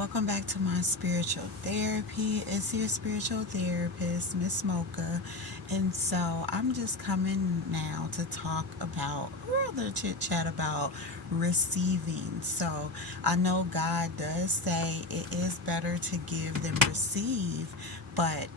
welcome back to my spiritual therapy. It's your spiritual therapist, Miss Mocha. And so I'm just coming now to talk about, rather chit chat about receiving. So I know God does say it is better to give than receive, but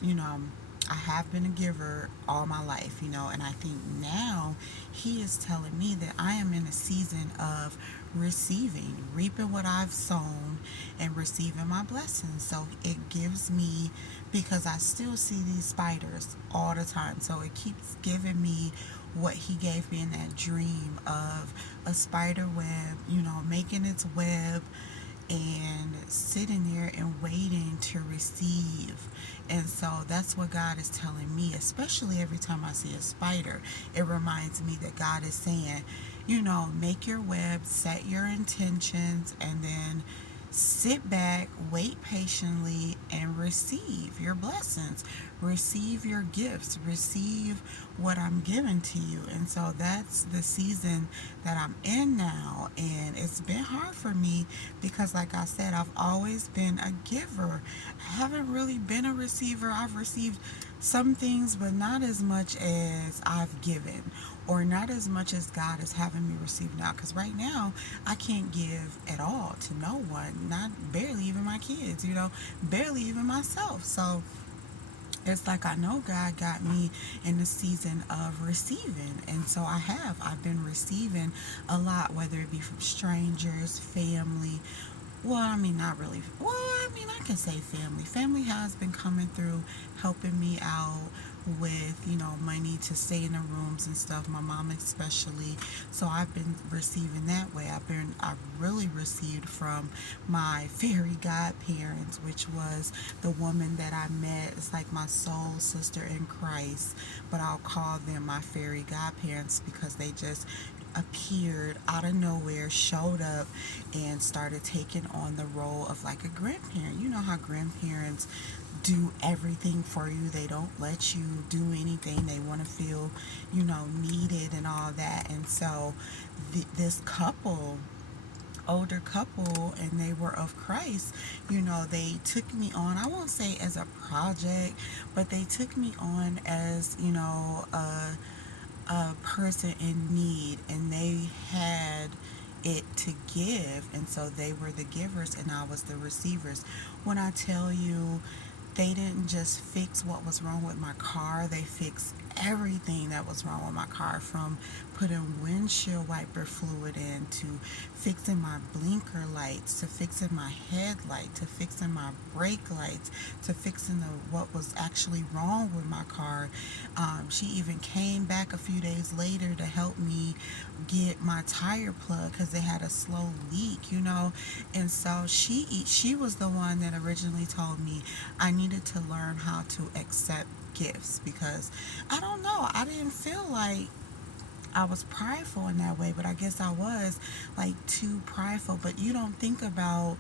I have been a giver all my life, and I think now He is telling me that I am in a season of receiving, reaping what I've sown and receiving my blessings. So it gives me, because I still see these spiders all the time. So it keeps giving me what He gave me in that dream of a spider web, making its web and sitting there and waiting to receive. And so that's what God is telling me, especially every time I see a spider. It reminds me that God is saying, make your web, set your intentions, and then sit back, wait patiently, and receive your blessings, receive your gifts, receive what I'm giving to you. And so that's the season that I'm in now. And it's been hard for me because, like I said, I've always been a giver. I haven't really been a receiver. I've received some things, but not as much as I've given, or not as much as God is having me receive now. Because right now, I can't give at all to no one, not barely even my kids, barely even myself. So it's like I know God got me in the season of receiving. And so I've been receiving a lot, whether it be from strangers, family. Well, I mean, not really. Well, I mean, I can say family. Family has been coming through, helping me out with, money to stay in the rooms and stuff. My mom especially. So I've been receiving that way. I've really received from my fairy godparents, which was the woman that I met. It's like my soul sister in Christ, but I'll call them my fairy godparents because they just appeared out of nowhere, showed up, and started taking on the role of like a grandparent. You know how grandparents do everything for you, they don't let you do anything, they want to feel, needed and all that. And so this couple, older couple, and they were of Christ, they took me on, I won't say as a project, but they took me on as, a person in need, and they had it to give, and so they were the givers and I was the receivers. When I tell you, they didn't just fix what was wrong with my car, they fixed everything that was wrong with my car, from putting windshield wiper fluid in, to fixing my blinker lights, to fixing my headlight, to fixing my brake lights, to fixing what was actually wrong with my car. She even came back a few days later to help me get my tire plug because it had a slow leak, and so she was the one that originally told me I needed to learn how to accept gifts, because I don't know, I didn't feel like I was prideful in that way, but I guess I was, like, too prideful. But you don't think about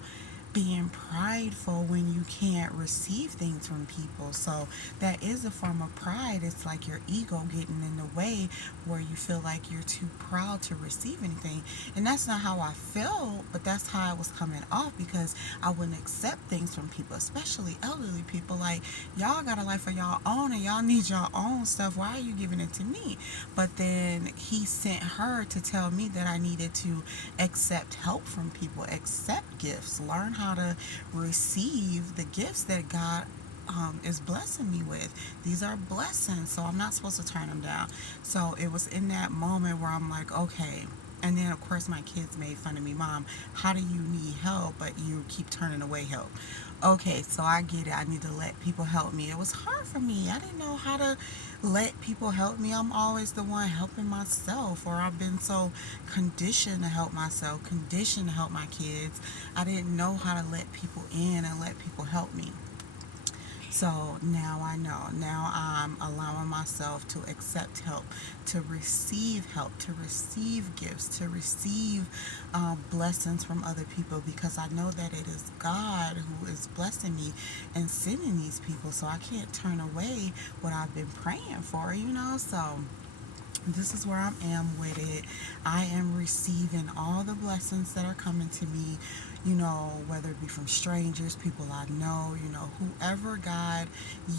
being prideful when you can't receive things from people. So that is a form of pride. It's like your ego getting in the way, where you feel like you're too proud to receive anything. And that's not how I felt, but that's how I was coming off, because I wouldn't accept things from people, especially elderly people. Like, y'all got a life of y'all own and y'all need your own stuff. Why are you giving it to me? But then He sent her to tell me that I needed to accept help from people, accept gifts, learn how to receive the gifts that God is blessing me with. These are blessings, so I'm not supposed to turn them down. So it was in that moment where I'm like, okay. And then, of course, my kids made fun of me. Mom, how do you need help, but you keep turning away help? Okay, so I get it. I need to let people help me. It was hard for me. I didn't know how to let people help me. I'm always the one helping myself, or I've been so conditioned to help myself, conditioned to help my kids. I didn't know how to let people in and let people help me. So now I know. Now I'm allowing myself to accept help, to receive gifts, to receive blessings from other people, because I know that it is God who is blessing me and sending these people. So I can't turn away what I've been praying for. So this is where I am with it. I am receiving all the blessings that are coming to me. whether it be from strangers, people I know, whoever God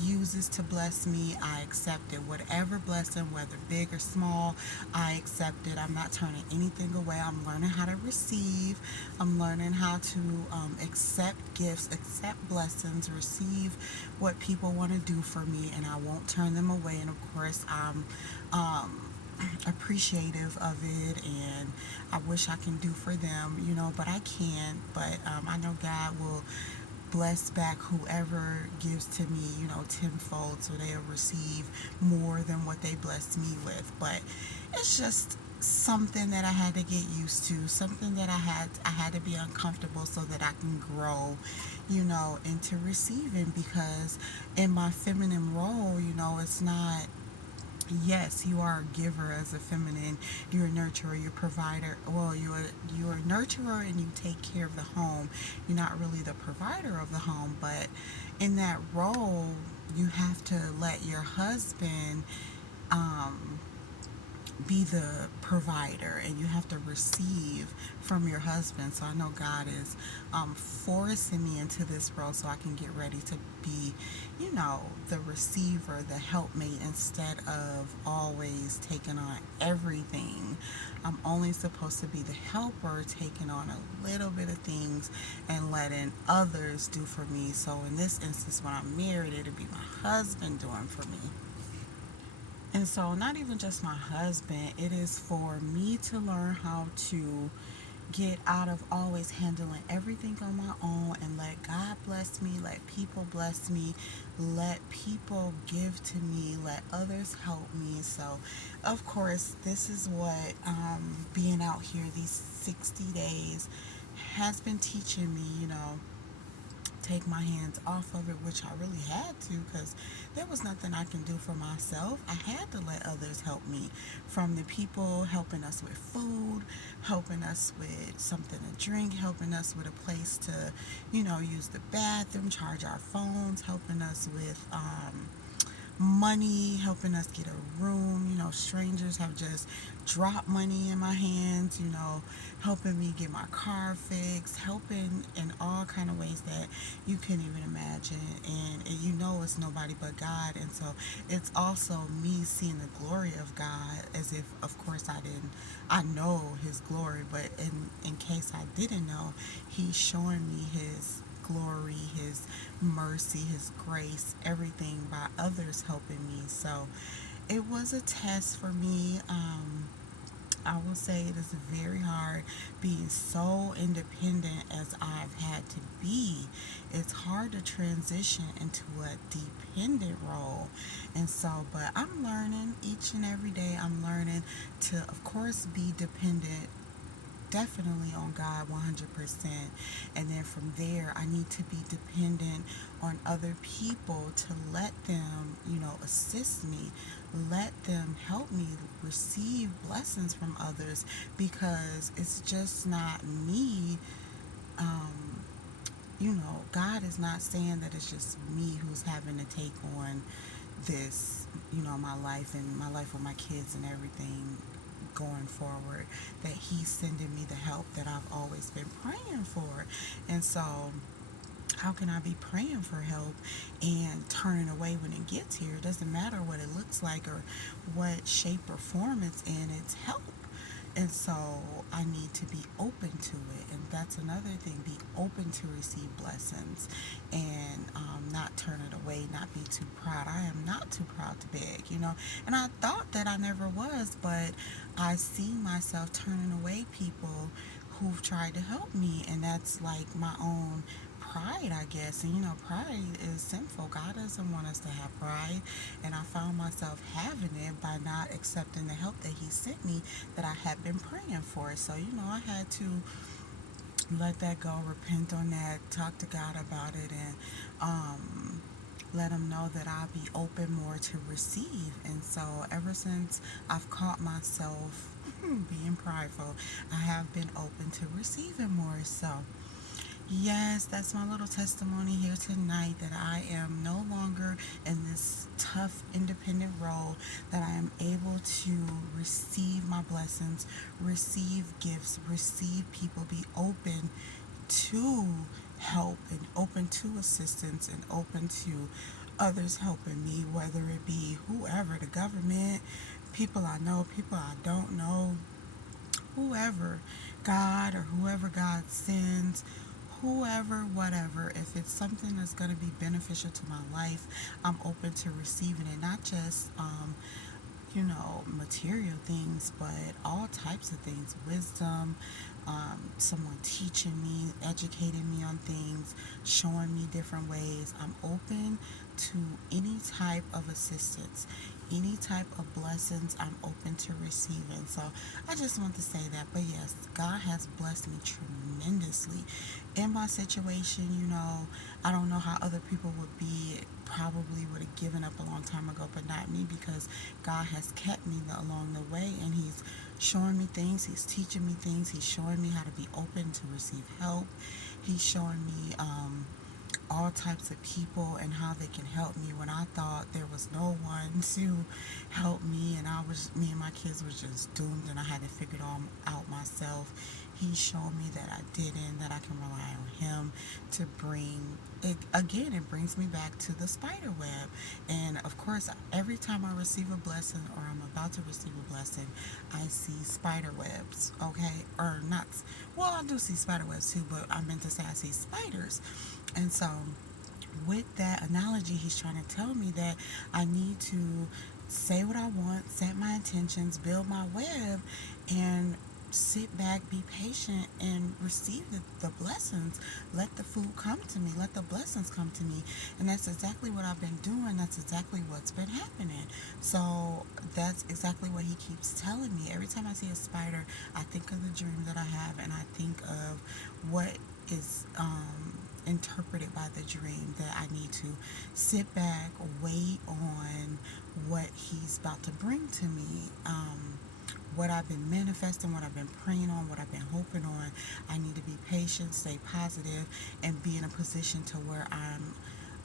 uses to bless me, I accept it. Whatever blessing, whether big or small, I accept it. I'm not turning anything away. I'm learning how to receive. I'm learning how to accept gifts, accept blessings, receive what people want to do for me, and I won't turn them away. And of course, I'm appreciative of it, and I wish I can do for them, but I can't. But I know God will bless back whoever gives to me, tenfold, so they'll receive more than what they blessed me with. But it's just something that I had to get used to, something that I had to be uncomfortable so that I can grow, into receiving, because in my feminine role, it's not, yes, you are a giver as a feminine. You're a nurturer, you're a provider. Well, you're a nurturer and you take care of the home. You're not really the provider of the home, but in that role, you have to let your husband um, be the provider, and you have to receive from your husband. So I know God is forcing me into this role so I can get ready to be, the receiver, the helpmate, instead of always taking on everything. I'm only supposed to be the helper, taking on a little bit of things and letting others do for me. So in this instance, when I'm married, it'll be my husband doing for me. And so, not even just my husband, it is for me to learn how to get out of always handling everything on my own and let God bless me, let people bless me, let people give to me, let others help me. So, of course, this is what being out here these 60 days has been teaching me, take my hands off of it, which I really had to, because there was nothing I can do for myself. I had to let others help me, from the people helping us with food, helping us with something to drink, helping us with a place to, use the bathroom, charge our phones, helping us with money, helping us get a room. Strangers have just dropped money in my hands, helping me get my car fixed, helping in all kind of ways that you can't even imagine. And it's nobody but God. And so it's also me seeing the glory of God, as if, of course, I know his glory, but in case I didn't know, he's showing me his glory, his mercy, his grace, everything by others helping me. So it was a test for me. I will say it is very hard being so independent as I've had to be. It's hard to transition into a dependent role. And so, but I'm learning each and every day. I'm learning to, of course, be dependent definitely on God 100%. And then from there, I need to be dependent on other people to let them, assist me, let them help me receive blessings from others, because it's just not me. Um, God is not saying that it's just me who's having to take on this, my life and my life with my kids and everything going forward, that he's sending me the help that I've always been praying for. And so how can I be praying for help and turning away when it gets here? It doesn't matter what it looks like or what shape or form it's in, it's help. And so I need to be open to it. And that's another thing, be open to receive blessings, and not turn it away, not be too proud. I am not too proud to beg, And I thought that I never was, but I see myself turning away people who've tried to help me. And that's like my own pride, I guess. And pride is sinful. God doesn't want us to have pride. And I found myself having it by not accepting the help that he sent me, that I had been praying for. So, I had to let that go, repent on that, talk to God about it, and let him know that I'll be open more to receive. And so ever since I've caught myself being prideful, I have been open to receiving more. So yes, that's my little testimony here tonight, that I am no longer in this tough, independent role, that I am able to receive my blessings, receive gifts, receive people, be open to help and open to assistance and open to others helping me, whether it be whoever, the government, people I know, people I don't know, whoever, God or whoever God sends, whoever, whatever. If it's something that's going to be beneficial to my life, I'm open to receiving it. Not just, material things, but all types of things. Wisdom, someone teaching me, educating me on things, showing me different ways. I'm open to any type of assistance, any type of blessings. I'm open to receiving. So I just want to say that. But yes, God has blessed me tremendously in my situation. I don't know how other people would be. Probably would have given up a long time ago, but not me, because God has kept me along the way, and He's showing me things. He's teaching me things. He's showing me how to be open to receive help. He's showing me all types of people and how they can help me when I thought there was no one to help me, and me and my kids was just doomed, and I had to figure it all out myself. He's shown me that I didn't, that I can rely on Him to bring it. Again, it brings me back to the spider web. And of course, every time I receive a blessing, or I'm about to receive a blessing, I see spider webs, okay? Or not, well, I do see spider webs too, but I meant to say I see spiders. And so, with that analogy, he's trying to tell me that I need to say what I want, set my intentions, build my web, and sit back, be patient, and receive the blessings. Let the food come to me. Let the blessings come to me. And that's exactly what I've been doing. That's exactly what's been happening. So that's exactly what he keeps telling me. Every time I see a spider, I think of the dream that I have, and I think of what is interpreted by the dream, that I need to sit back, wait on what he's about to bring to me. What I've been manifesting, what I've been praying on, what I've been hoping on. I need to be patient, stay positive, and be in a position to where I'm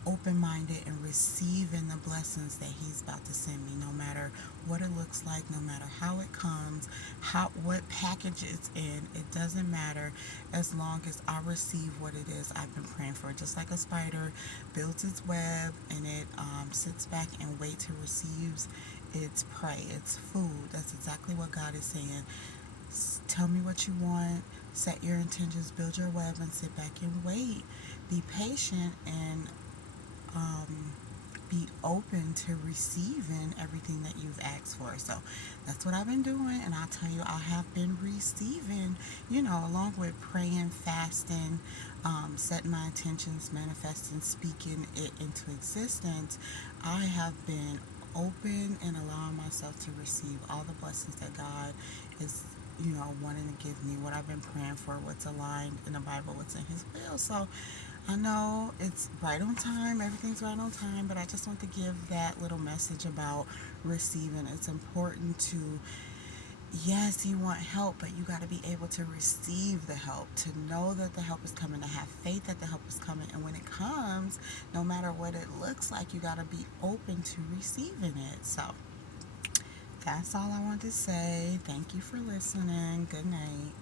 open-minded and receiving the blessings that he's about to send me, no matter what it looks like, no matter how it comes, what package it's in. It doesn't matter, as long as I receive what it is I've been praying for. Just like a spider builds its web, and it sits back and waits to receive its prey, its food. That's exactly what God is saying. Tell me what you want, set your intentions, build your web, and sit back and wait. Be patient, and um, be open to receiving everything that you've asked for. So that's what I've been doing, and I'll tell you, I have been receiving, along with praying, fasting, setting my intentions, manifesting, speaking it into existence. I have been open and allowing myself to receive all the blessings that God is wanting to give me, what I've been praying for, what's aligned in the Bible, what's in His will. So I know it's right on time, everything's right on time, but I just want to give that little message about receiving. It's important to, yes, you want help, but you got to be able to receive the help, to know that the help is coming, to have faith that the help is coming. And when it comes, no matter what it looks like, you got to be open to receiving it. So that's all I want to say. Thank you for listening. Good night.